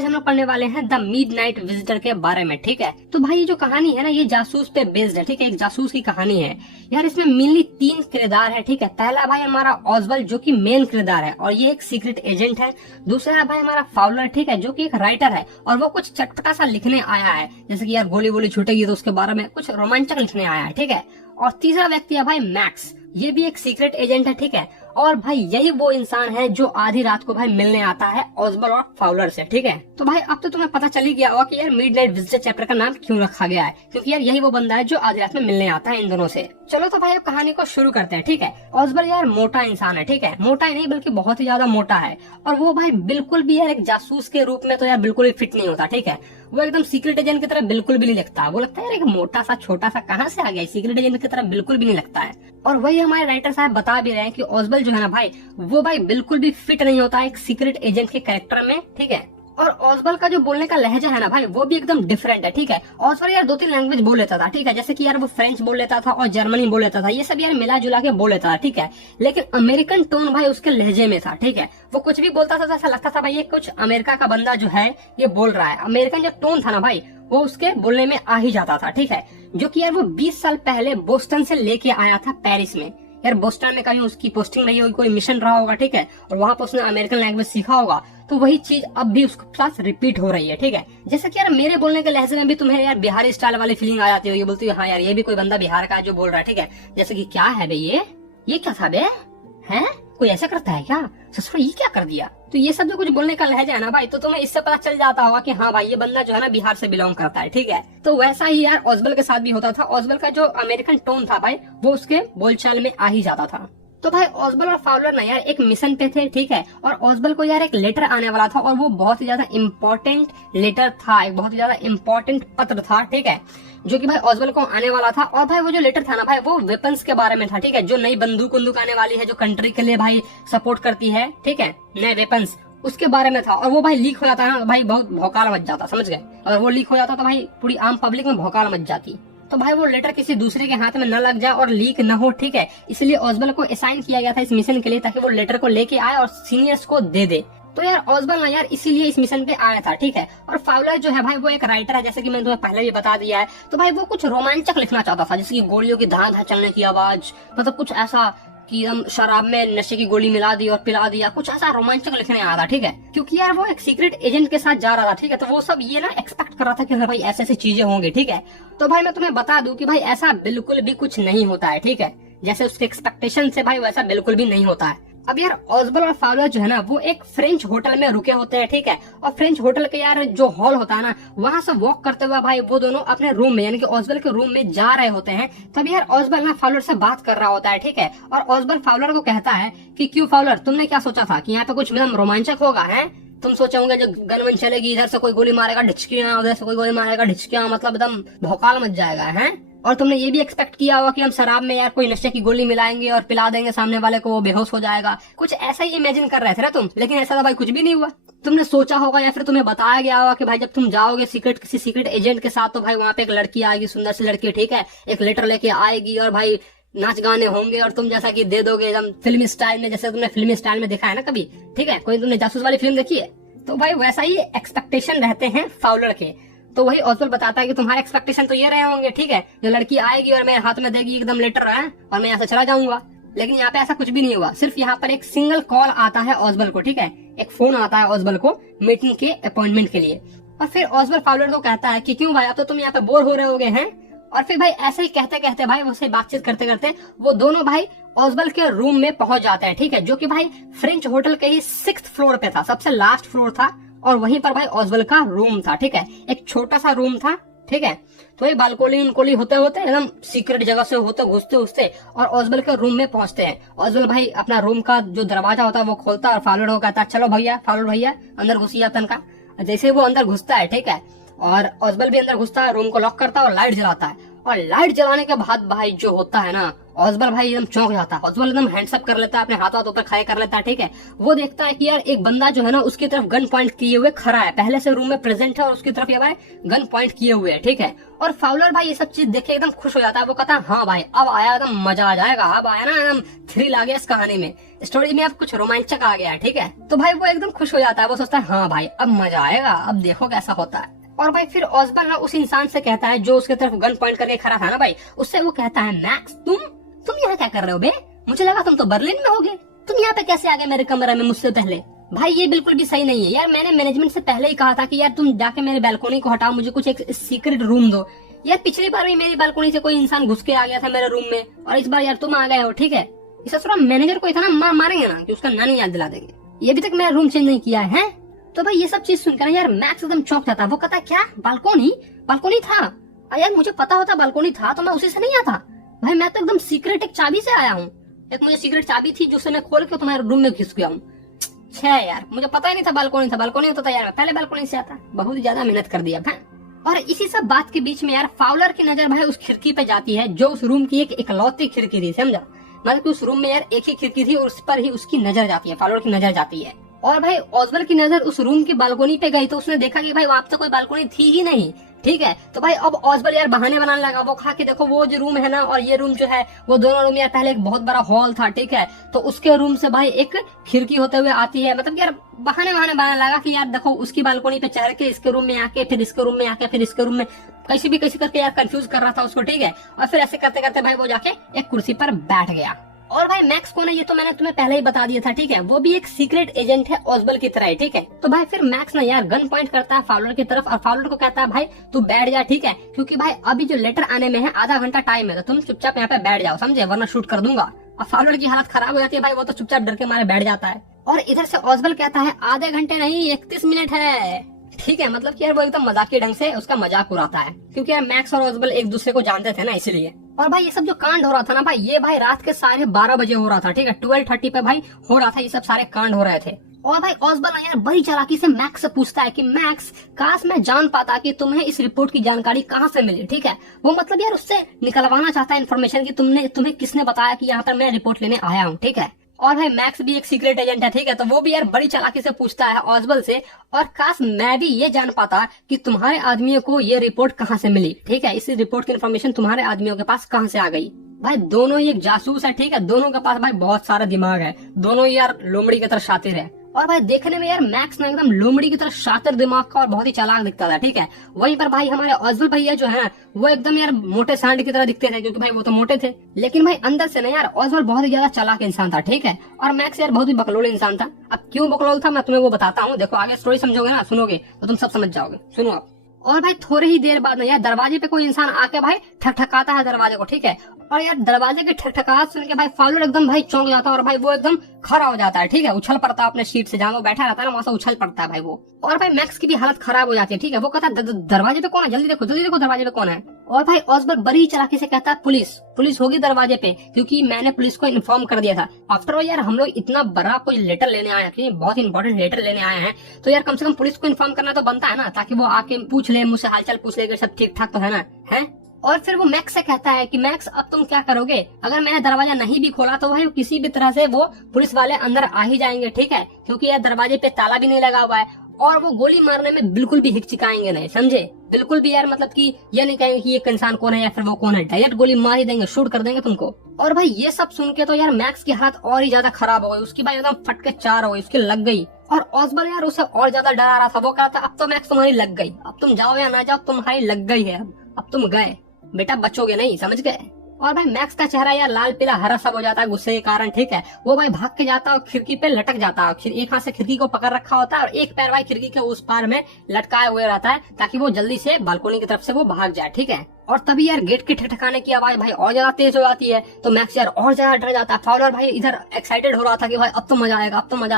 आज हम लोग पढ़ने वाले हैं द मिडनाइट विजिटर के बारे में। ठीक है, तो भाई ये जो कहानी है ना, ये जासूस पे बेस्ड है। ठीक है, एक जासूस की कहानी है यार। इसमें मेनली 3 किरदार है। ठीक है, पहला भाई हमारा ऑजवल्ड जो कि मेन किरदार है और ये एक सीक्रेट एजेंट है। दूसरा भाई हमारा फाउलर, ठीक है, जो कि एक राइटर है और वो कुछ चटपटा सा लिखने आया है, जैसे कि यार गोली वोली छूटेगी तो उसके बारे में कुछ रोमांचक लिखने आया है। ठीक है, और तीसरा व्यक्ति है भाई मैक्स, ये भी एक सीक्रेट एजेंट है। ठीक है, और भाई यही वो इंसान है जो आधी रात को भाई मिलने आता है ऑजबल और फाउलर से। ठीक है, तो भाई अब तो तुम्हें पता चल ही गया होगा कि यार मिडनाइट विजिटर चैप्टर का नाम क्यों रखा गया है, क्योंकि यार यही वो बंदा है जो आधी रात में मिलने आता है इन दोनों से। चलो तो भाई अब कहानी को शुरू करते हैं। ठीक है, ऑजबल यार मोटा इंसान है। ठीक है, मोटा ही नहीं बल्कि बहुत ही ज्यादा मोटा है और वो भाई बिल्कुल भी यार एक जासूस के रूप में तो यार बिल्कुल भी फिट नहीं होता। ठीक है, वो एकदम सीक्रेट एजेंट की तरह बिल्कुल भी नहीं लगता। वो लगता है यार एक मोटा सा छोटा सा कहाँ से आ गया, सीक्रेट एजेंट की तरह बिल्कुल भी नहीं लगता है। और वही हमारे राइटर साहब बता भी रहे हैं कि ऑजबल जो है ना भाई, वो भाई बिल्कुल भी फिट नहीं होता एक सीक्रेट एजेंट के कैरेक्टर में। ठीक है, और ऑजबल का जो बोलने का लहजा है ना भाई, वो भी एकदम डिफरेंट है। ठीक है, ऑजबल यार 2-3 लैंग्वेज बोल लेता था। ठीक है, जैसे कि यार वो फ्रेंच बोल लेता था और जर्मनी बोल लेता था, ये सब यार मिला जुला के बोल लेता था। ठीक है, लेकिन अमेरिकन टोन भाई उसके लहजे में था। ठीक है, वो कुछ भी बोलता था तो ऐसा लगता था भाई ये कुछ अमेरिका का बंदा जो है ये बोल रहा है। अमेरिकन जो टोन था ना भाई, वो उसके बोलने में आ ही जाता था। ठीक है, जो कि यार वो 20 साल पहले बोस्टन से लेके आया था पेरिस में। यार बोस्टन में कहीं उसकी पोस्टिंग रही होगी, कोई मिशन रहा होगा। ठीक है, और वहाँ पर उसने अमेरिकन लैंग्वेज सीखा होगा, तो वही चीज अब भी उसके साथ रिपीट हो रही है। ठीक है, जैसे कि यार मेरे बोलने के लहजे में भी तुम्हें यार बिहारी स्टाइल वाली फीलिंग आ जाती है, ये बोलती है हाँ यार ये भी कोई बंदा बिहार का है जो बोल रहा है। ठीक है, जैसे कि क्या है बे ये क्या था बे, है कोई ऐसा करता है क्या, ससुर ये क्या कर दिया। तो ये सब जो कुछ बोलने का लहजा है ना भाई, तो तुम्हें इससे पता चल जाता होगा कि हाँ भाई ये बंदा जो है ना बिहार से बिलोंग करता है। ठीक है, तो वैसा ही यार ऑजबल के साथ भी होता था। ऑजबल का जो अमेरिकन टोन था भाई, वो उसके बोलचाल में आ ही जाता था। तो भाई ऑजबल और फाउलर ना यार एक मिशन पे थे। ठीक है, और ऑजबल को यार एक लेटर आने वाला था और वो बहुत ही ज्यादा इम्पोर्टेंट लेटर था, एक बहुत ही ज्यादा इम्पोर्टेंट पत्र था। ठीक है, जो कि भाई ऑजबल को आने वाला था। और भाई वो जो लेटर था ना भाई, वो वेपन्स के बारे में था। ठीक है, जो नई बंदूक आने वाली है जो कंट्री के लिए भाई सपोर्ट करती है। ठीक है, नए वेपन्स उसके बारे में था। और वो भाई लीक हो जाता है ना भाई, बहुत भौकाल मच जाता, समझ गए। अगर वो लीक हो जाता तो भाई पूरी आम पब्लिक में भौकाल मच जाती। तो भाई वो लेटर किसी दूसरे के हाथ में न लग जाए और लीक न हो। ठीक है, इसलिए ऑजबल को असाइन किया गया था इस मिशन के लिए, ताकि वो लेटर को लेके आए और सीनियर्स को दे दे। तो यार ऑजबल ना यार इसीलिए इस मिशन पे आया था। ठीक है, और फाउलर जो है भाई वो एक राइटर है, जैसे कि मैंने तुम्हें पहले भी बता दिया है। तो भाई वो कुछ रोमांचक लिखना चाहता था, जैसे कि गोलियों की धां धां चलने की आवाज, मतलब कुछ ऐसा कि हम शराब में नशे की गोली मिला दी और पिला दिया, कुछ ऐसा रोमांचक लिखने आया था। ठीक है, क्योंकि यार वो एक सीक्रेट एजेंट के साथ जा रहा था। ठीक है, तो वो सब ये ना एक्सपेक्ट कर रहा था कि भाई ऐसे ऐसी चीजें होंगी। ठीक है, तो भाई मैं तुम्हें बता दूं कि भाई ऐसा बिल्कुल भी कुछ नहीं होता है। ठीक है, जैसे उसके एक्सपेक्टेशन से भाई वैसा बिल्कुल भी नहीं होता है। अब यार ऑजबल और फाउलर जो है ना, वो एक फ्रेंच होटल में रुके होते हैं। ठीक है, और फ्रेंच होटल के यार जो हॉल होता है ना, वहां से वॉक करते हुए भाई वो दोनों अपने रूम में यानी कि ऑजबल के रूम में जा रहे होते हैं। तभी यार ऑजबल ना फाउलर से बात कर रहा होता है। ठीक है, और ऑजबल फाउलर को कहता है कि क्यों फाउलर, तुमने क्या सोचा था कि यहाँ पे कुछ एकदम रोमांचक होगा, है तुम सोचे होंगे जो गन चलेगी, इधर से कोई गोली मारेगा ढिचकियां, उधर से कोई गोली मारेगा ढिचकियां, मतलब एकदम भौकाल मच जाएगा, है। और तुमने ये भी एक्सपेक्ट किया होगा कि हम शराब में यार कोई नशे की गोली मिलाएंगे और पिला देंगे सामने वाले को, वो बेहोश हो जाएगा, कुछ ऐसा ही इमेजिन कर रहे थे ना तुम। लेकिन ऐसा तो भाई कुछ भी नहीं हुआ। तुमने सोचा होगा या फिर तुम्हें बताया गया होगा कि भाई जब तुम जाओगे किसी सीक्रेट एजेंट के साथ, तो भाई वहाँ पे एक लड़की आएगी, सुंदर सी लड़की। ठीक है, एक लेटर लेके आएगी और भाई नाच गाने होंगे और तुम जैसा कि दे दोगे एकदम फिल्मी स्टाइल में, जैसे तुमने फिल्मी स्टाइल में देखा है ना कभी। ठीक है, कोई तुमने जासूस वाली फिल्म देखी है, तो भाई वैसा ही एक्सपेक्टेशन रहते हैं फाउलर के। तो वही ऑजबल बताता है कि तुम्हारे एक्सपेक्टेशन तो ये रहे होंगे। ठीक है, जो लड़की आएगी और मेरे हाथ में देगी एकदम लेटर है और मैं यहाँ से चला जाऊंगा। लेकिन यहाँ पे ऐसा कुछ भी नहीं हुआ। सिर्फ यहाँ पर एक सिंगल कॉल आता है ऑजबल को। ठीक है, एक फोन आता है ऑजबल को मीटिंग के अपॉइंटमेंट के लिए। और फिर ऑजबल फाउलर को कहता है कि क्यों भाई अब तो तुम यहाँ पे बोर हो रहे होगे हैं। और फिर भाई ऐसे ही कहते कहते भाई उससे बातचीत करते करते वो दोनों भाई ऑजबल के रूम में पहुंच जाते हैं। ठीक है, जो कि भाई फ्रेंच होटल के ही 6th फ्लोर पे था, सबसे लास्ट फ्लोर था। और वहीं पर भाई ऑजबल का रूम था। ठीक है, एक छोटा सा रूम था। ठीक है, तो ये बालकोनी होते होते एकदम सीक्रेट जगह से होते घुसते और ऑजबल के रूम में पहुंचते हैं। ऑजबल भाई अपना रूम का जो दरवाजा होता है वो खोलता है और फाउलर को कहता है चलो भैया, फाउलर भैया अंदर घुसिए तनका। जैसे वो अंदर घुसता है, ठीक है, और ऑजबल भी अंदर घुसता है, रूम को लॉक करता है और लाइट जलाता है। और लाइट जलाने के बाद भाई जो होता है ना, ऑजबल भाई एकदम चौंक जाता है। ऑजबल एकदम हैंडसअप कर लेता है, अपने हाथ ऊपर खड़े कर लेता है, ठीक है। वो देखता है कि यार एक बंदा जो है ना उसकी तरफ गन पॉइंट किए हुए खड़ा है, पहले से रूम में प्रेजेंट है और उसकी तरफ ये भाई गन पॉइंट किए हुए है, ठीक है। और फाउलर भाई ये सब चीज देख के एकदम खुश हो जाता है। वो कहता है हाँ भाई अब आया एकदम मजा आ जाएगा, अब आया ना एकदम थ्रिल आ गया इस कहानी में, स्टोरी में अब कुछ रोमांचक आ गया है, ठीक है। तो भाई वो एकदम खुश हो जाता है, वो सोचता है हाँ भाई अब मजा आएगा, अब देखो कैसा होता है। और भाई फिर ऑजबल ना उस इंसान से कहता है जो उसके तरफ गन पॉइंट करके खड़ा था ना भाई, उससे वो कहता है मैक्स तुम यहाँ क्या कर रहे हो बे, मुझे लगा तुम तो बर्लिन में होगे, तुम यहाँ पे कैसे आ गए मेरे कमरे में मुझसे पहले। भाई ये बिल्कुल भी सही नहीं है यार, मैंने मैनेजमेंट से पहले ही कहा था कि यार तुम जाके मेरे बालकोनी को हटाओ, मुझे कुछ एक सीक्रेट रूम दो। यार पिछली बार भी मेरी बालकोनी से कोई इंसान घुस के आ गया था मेरे रूम में, और इस बार यार तुम आ गए हो, ठीक है। इस थोड़ा मैनेजर को इतना मारेंगे ना कि उसका नानी याद दिला देंगे। ये अभी तक मेरा रूम चेंज नहीं किया है। तो भाई ये सब चीज सुनकर यार मैक्स एकदम चौंक जाता है। वो कहता है क्या बालकोनी था, यार मुझे पता होता बालकोनी था तो मैं उसी से नहीं आता भाई, मैं तो एकदम सीक्रेट एक चाबी से आया हूँ, एक मुझे सीक्रेट चाबी थी जिससे मैं खोल के तुम्हारे रूम में घुस गया हूँ। छह यार मुझे पता ही नहीं था बालकोनी होता था यार, मैं पहले बालकोनी से आता, बहुत ज्यादा मेहनत कर दिया भाई। और इसी सब बात के बीच में यार फाउलर की नजर भाई उस खिड़की पे जाती है जो उस रूम की एक इकलौती खिड़की थी, समझा। मतलब कि उस रूम में यार एक ही खिड़की थी और उस पर ही उसकी नजर जाती है, फाउलर की नजर जाती है। और भाई ऑजबल की नजर उस रूम की बालकोनी पे गई तो उसने देखा कि भाई वहाँ तो कोई बालकोनी थी ही नहीं, ठीक है। तो भाई अब ऑजबल यार बहाने बनाने लगा। वो कहा कि देखो वो जो रूम है ना और ये रूम जो है वो दोनों रूम यार पहले एक बहुत बड़ा हॉल था, ठीक है। तो उसके रूम से भाई एक खिड़की होते हुए आती है, मतलब यार बहाने बनाने लगा कि यार देखो उसकी बालकोनी पे चढ़ के इसके रूम में आके फिर इसके रूम में आके फिर इसके रूम में, कैसे करके यार कंफ्यूज कर रहा था उसको, ठीक है। और फिर ऐसे करते करते भाई वो जाके एक कुर्सी पर बैठ गया। और भाई मैक्स कौन है ये तो मैंने तुम्हें पहले ही बता दिया था, ठीक है। वो भी एक सीक्रेट एजेंट है ऑजबल की तरह, ठीक है। तो भाई फिर मैक्स ना यार गन पॉइंट करता है फाउलर की तरफ और फाउलर को कहता है भाई तू बैठ जा, ठीक है, क्योंकि भाई अभी जो लेटर आने में है आधा घंटा टाइम है, तो तुम चुपचाप यहाँ पे बैठ जाओ, समझे, वरना शूट कर दूंगा। और फाउलर की हालत खराब हो जाती है भाई, वो तो चुपचाप डर के मारे बैठ जाता है। और इधर से ऑजबल कहता है आधे घंटे नहीं 31 मिनट है, ठीक है। मतलब कि यार वो एकदम मजाकिया ढंग से उसका मजाक उड़ाता है, क्योंकि यार मैक्स और ऑजबल एक दूसरे को जानते थे ना, इसलिए। और भाई ये सब जो कांड हो रहा था ना भाई, ये भाई रात के 12:30 बजे हो रहा था, ठीक है। 12:30 पे भाई हो रहा था, ये सब सारे कांड हो रहे थे। और भाई ऑजबल यार बड़ी चालाकी से मैक्स से पूछता है कि मैक्स काश मैं जान पाता कि तुम्हें इस रिपोर्ट की जानकारी कहाँ से मिली, ठीक है। वो मतलब यार उससे निकलवाना चाहता है इन्फॉर्मेशन की तुम्हें किसने बताया कि यहाँ पर मैं रिपोर्ट लेने आया हूँ, ठीक है। और भाई मैक्स भी एक सीक्रेट एजेंट है, ठीक है। तो वो भी यार बड़ी चालाकी से पूछता है ऑजबल से, और काश मैं भी ये जान पाता कि तुम्हारे आदमियों को ये रिपोर्ट कहाँ से मिली, ठीक है। इस रिपोर्ट की इन्फॉर्मेशन तुम्हारे आदमियों के पास कहाँ से आ गई। भाई दोनों ही एक जासूस है, ठीक है, दोनों के पास भाई बहुत सारा दिमाग है, दोनों यार लोमड़ी की तरह शातिर है। और भाई देखने में यार मैक्स ना एकदम लोमड़ी की तरह शातिर दिमाग का और बहुत ही चालाक दिखता था, ठीक है। वहीं पर भाई हमारे ऑजबल भैया जो है वो एकदम यार मोटे सांड की तरह दिखते थे, क्योंकि भाई वो तो मोटे थे, लेकिन भाई अंदर से ना यार ऑजबल बहुत ही ज्यादा चालाक इंसान था, ठीक है। और मैक्स यार बहुत ही बकलोल इंसान था। अब क्यों बकलोल था मैं तुम्हें वो बताता हूँ, देखो आगे स्टोरी समझोगे ना, सुनोगे तो तुम सब समझ जाओगे, सुनो आप। और भाई थोड़े ही देर बाद ना यार दरवाजे पे कोई इंसान आके भाई ठकठकाता है दरवाजे को, ठीक है। और यार दरवाजे की ठकठकाहट सुन के भाई फाउलर एकदम भाई चौंक जाता है और भाई वो एकदम खड़ा हो जाता है, ठीक है, उछल पड़ता है अपने सीट से, जहाँ वो बैठा रहता है ना वहाँ से उछल पड़ता है भाई वो। और भाई मैक्स की भी हालत खराब हो जाती है, ठीक है। वो कहता है दरवाजे पे कौन है, जल्दी देखो दरवाजे पे कौन है। और भाई ऑजबल बड़ी चालाकी से कहता है पुलिस होगी दरवाजे पे, क्योंकि मैंने पुलिस को इन्फॉर्म कर दिया था। आफ्टर ऑल यार हम लोग इतना बड़ा कोई लेटर लेने आए हैं, बहुत इंपॉर्टेंट लेटर लेने आए हैं, तो यार कम से कम पुलिस को इन्फॉर्म करना तो बनता है ना, ताकि वो आके पूछ ले, मुझसे हालचाल पूछ ले, सब ठीक ठाक तो है ना, है। और फिर वो मैक्स से कहता है कि मैक्स अब तुम क्या करोगे, अगर मैंने दरवाजा नहीं भी खोला तो भाई किसी भी तरह से वो पुलिस वाले अंदर आ ही जाएंगे, ठीक है, क्योंकि यार दरवाजे पे ताला भी नहीं लगा हुआ है। और वो गोली मारने में बिल्कुल भी हिचकिचाएंगे नहीं, समझे, बिल्कुल भी यार, मतलब कि ये नहीं कहेंगे कि ये इंसान कौन है या फिर वो कौन है, डायरेक्ट गोली मार ही देंगे, शूट कर देंगे तुमको। और भाई ये सब सुन के तो यार मैक्स की हालत और ही ज्यादा खराब हो गई, उसकी भाई एकदम फट के चार हो गई, उसकी लग गई। और ऑजबल यार उसे और ज्यादा डरा रहा था, वो कहा था अब तो मैक्स तुम्हारी लग गई, अब तुम जाओ या ना जाओ तुम्हारी लग गई है, अब तुम गए बेटा, बचोगे नहीं, समझ गए। और भाई मैक्स का चेहरा यार लाल पीला हरा सब हो जाता है गुस्से के कारण, ठीक है। वो भाई भाग के जाता है और खिड़की पे लटक जाता है, एक हाथ से खिड़की को पकड़ रखा होता है और एक पैर भाई खिड़की के उस पार में लटकाए हुए रहता है, ताकि वो जल्दी से बालकोनी की तरफ से वो भाग जाए, ठीक है। और तभी यार गेट के ठकठकाने की आवाज भाई और ज्यादा तेज हो जाती है, तो मैक्स यार और ज्यादा डर जाता है। फाउलर भाई इधर एक्साइटेड हो रहा था कि भाई अब तो मजा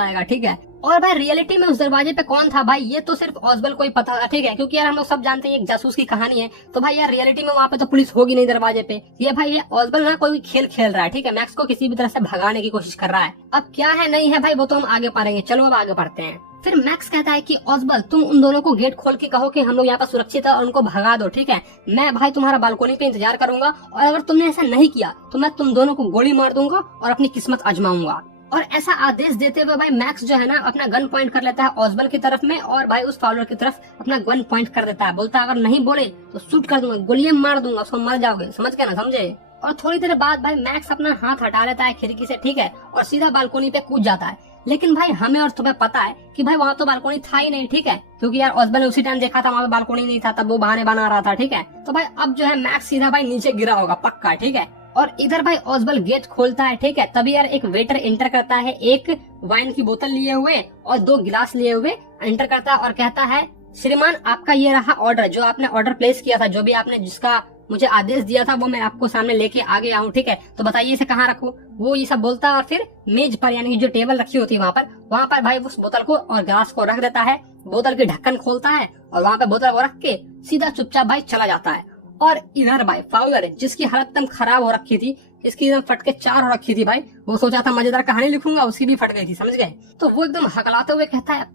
आएगा, ठीक है। और भाई रियलिटी में उस दरवाजे पे कौन था भाई, ये तो सिर्फ ऑजबल को ही पता था, ठीक है, क्योंकि यार हम लोग सब जानते हैं एक जासूस की कहानी है, तो भाई यार रियलिटी में वहाँ पे तो पुलिस होगी नहीं दरवाजे पे। ये भाई ये ऑजबल ना कोई खेल खेल रहा है, ठीक है, मैक्स को किसी भी तरह से भगाने की कोशिश कर रहा है। अब क्या है नहीं है भाई वो तो हम आगे पढ़ेंगे, चलो अब आगे बढ़ते हैं। फिर मैक्स कहता है कि ऑजबल तुम उन दोनों को गेट खोल के कहो कि हम लोग यहाँ पर सुरक्षित है और उनको भगा दो, ठीक है। मैं भाई तुम्हारा बालकोनी पे इंतजार करूंगा और अगर तुमने ऐसा नहीं किया तो मैं तुम दोनों को गोली मार दूंगा और अपनी किस्मत आजमाऊंगा। और ऐसा आदेश देते हुए भाई मैक्स जो है ना अपना गन पॉइंट कर लेता है ऑजबल की तरफ में और भाई उस फाउलर की तरफ अपना गन पॉइंट कर देता है। बोलता है अगर नहीं बोले तो शूट कर दूंगा, गोलियां मार दूंगा, उसको मर जाओगे, समझ गए ना, समझे। और थोड़ी देर बाद भाई मैक्स अपना हाथ हटा लेता है खिड़की से, ठीक है, और सीधा बालकोनी पे कूद जाता है। लेकिन भाई हमें और तुम्हें पता है कि भाई वहाँ तो बालकोनी था ही नहीं, ठीक है, क्योंकि यार ऑजबल ने उसी टाइम देखा था वहाँ पे बालकोनी नहीं था, तब वो बहाने बना रहा था, ठीक है। तो भाई अब जो है मैक्स सीधा भाई नीचे गिरा होगा पक्का, ठीक है। और इधर भाई ऑजबल गेट खोलता है, ठीक है, तभी यार एक वेटर एंटर करता है, एक वाइन की बोतल लिए हुए और 2 गिलास लिए हुए एंटर करता है और कहता है श्रीमान आपका ये रहा ऑर्डर, जो आपने ऑर्डर प्लेस किया था, जो भी आपने जिसका मुझे आदेश दिया था वो मैं आपको सामने लेके आ गया हूँ, ठीक है, तो बताइए इसे कहाँ रखूं। वो ये सब बोलता है और फिर मेज पर यानी जो टेबल रखी होती है वहाँ पर भाई उस बोतल को और गिलास को रख देता है, बोतल की ढक्कन खोलता है और वहाँ पे बोतल को रख के सीधा चुपचाप भाई चला जाता है। और इधर भाई फाउलर जिसकी हालत एकदम खराब हो रखी थी, इसकी एकदम फटके 4 हो रखी थी भाई, वो सोचा था मजेदार कहानी लिखूंगा, उसकी भी फट गई थी, समझ गए। तो वो एकदम हकलाते हुए कहता है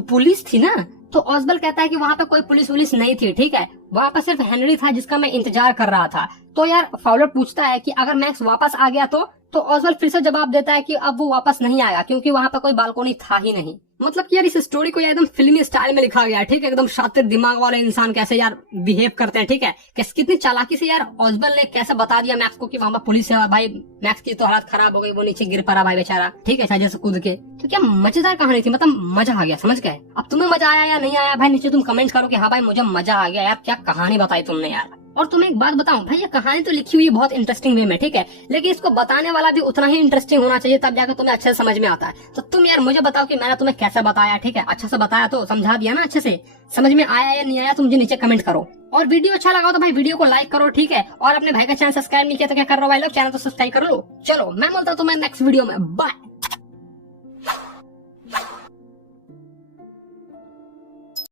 पुलिस थी ना। तो ऑजबल कहता है कि वहाँ पे कोई पुलिस नहीं थी, ठीक है, वहाँ पे सिर्फ हेनरी था जिसका मैं इंतजार कर रहा था। तो यार फाउलर पूछता है कि अगर मैक्स वापस आ गया तो ऑजबल फिर से जवाब देता है कि अब वो वापस नहीं आएगा क्योंकि वहाँ पे कोई बालकोनी था ही नहीं। मतलब कि यार इस स्टोरी को एकदम फिल्मी स्टाइल में लिखा गया, ठीक है, एकदम शातिर दिमाग वाले इंसान कैसे यार बिहेव करते हैं, ठीक है, कितनी चालाकी से यार ऑजबल ने कैसे बता दिया मैक्स को कि वहाँ पर पुलिस है और भाई मैक्स की तो हालत खराब हो गई, वो नीचे गिर पड़ा भाई बेचारा, ठीक है, शायद जैसे कूद के। तो क्या मजेदार कहानी थी, मतलब मजा आ गया, समझ गए। अब तुम्हें मजा आया या नहीं आया भाई नीचे तुम कमेंट करो कि हाँ भाई मुझे मजा आ गया यार, क्या कहानी बताई तुमने यार। और तुम्हें एक बात बताऊं भाई, ये कहानी तो लिखी हुई है बहुत इंटरेस्टिंग वे में, ठीक है, लेकिन इसको बताने वाला भी उतना ही इंटरेस्टिंग होना चाहिए, तब जाकर तुम्हें अच्छे से समझ में आता है। तो तुम यार मुझे बताओ कि मैंने तुम्हें कैसे बताया, ठीक है, अच्छा से बताया तो समझा दिया ना, अच्छे से समझ में आया या नहीं आया तुम मुझे नीचे कमेंट करो। और वीडियो अच्छा लगा तो भाई वीडियो को लाइक करो, ठीक है, और अपने भाई का चैनल सब्सक्राइब नहीं किया तो क्या कर रहे हो भाई लोग, चैनल तो सब्सक्राइब कर लो। चलो मैं बोलता हूँ तुम्हें नेक्स्ट वीडियो में, बाय।